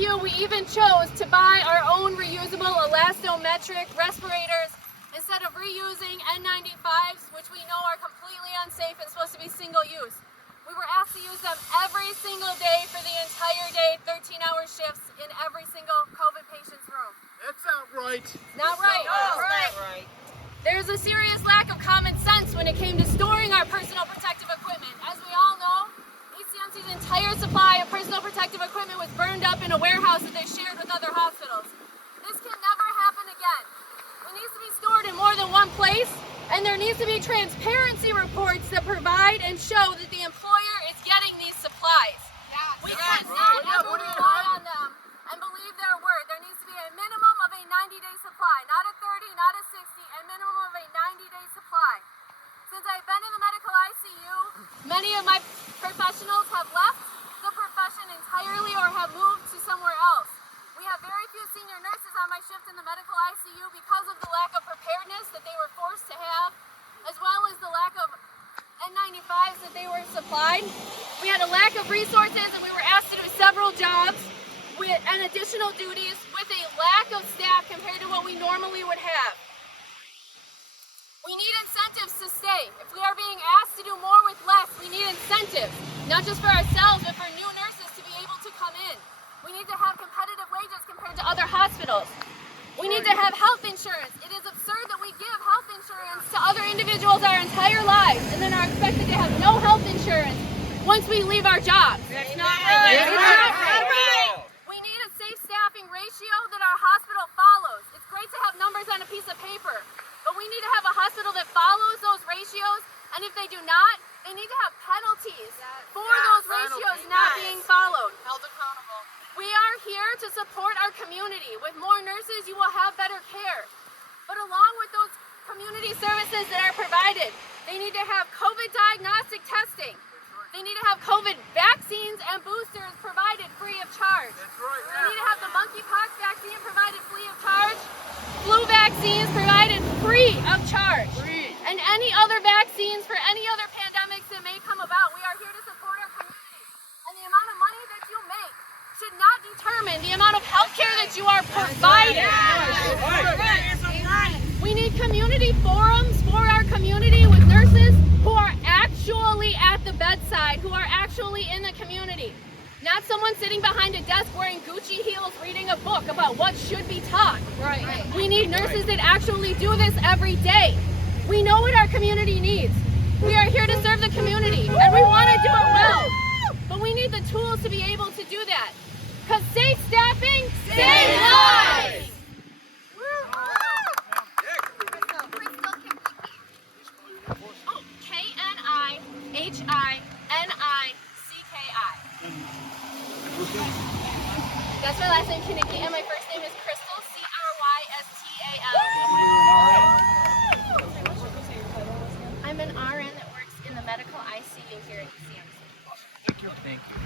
ICU, we even chose to buy our own reusable elastometric respirators instead of reusing N95s, which we know are completely unsafe and supposed to be single use. We were asked to use them every single day for the entire day, 13-hour shifts in every single COVID patient's room. That's not right. Not right. No, not right. There's a serious lack of common sense when it came to storing our personal protective equipment. As we all know, ECMC's entire supply of personal protective equipment was burned up in a warehouse that they shared with other hospitals. This can never happen again. It needs to be stored in more than one place, and there needs to be transparency reports that provide and show that the employer is getting these supplies. We cannot ever rely on them and believe their word. There needs to be a minimum of a 90-day supply, not a 30, not a 60, a minimum of a 90-day supply. Since I've been in the medical ICU, many of my professionals have left the profession entirely or have moved to somewhere else. We have very few senior nurses on my shift in the medical ICU because of the lack of preparedness that they were forced to have, as well as the lack of N95s that they were supplied. We had a lack of resources, and we were asked to do several jobs and additional duties with a lack of staff compared to what we normally would have. We need incentives to stay. If we are being asked to do more with less, we need incentives, not just for ourselves, but for new nurses to be able to come in. We need to have competitive wages compared to other hospitals. We need to have health insurance. It is absurd that we give health insurance to other individuals our entire lives and then are expected to have no health insurance once we leave our jobs. That's not right. It's not right. We need a safe staffing ratio that our hospital follows. It's great to have numbers on a piece of paper, but we need to have a hospital that follows those ratios, and if they do not, they need to have penalties for those ratios not being followed. Held accountable. We are here to support our community. With more nurses, you will have better care. But along with those community services that are provided, they need to have COVID diagnostic testing. They need to have COVID vaccines and boosters provided free of charge. That's right. They need to have the monkeypox vaccine provided free of charge, flu vaccines provided free of charge, and any other vaccines for any other pandemics that may come about. We are here to support our community. And the amount of money that you make should not determine the amount of health care that you are providing. We need community forums for our community with nurses who are actually at the bedside, who are actually in the community. Not someone sitting behind a desk wearing Gucci heels reading a book about what should be taught. Right. We need nurses that actually do this every day. We know what our community needs. We are here to serve the community, and we want to do it well. But we need the tools to be able to do that. Because safe staffing saves lives! Oh, Knihinicki. That's my last name, Knihinicki, and my first name is Crystal, Crystal. I'm an RN that works in the medical ICU here at ECMC. Thank you.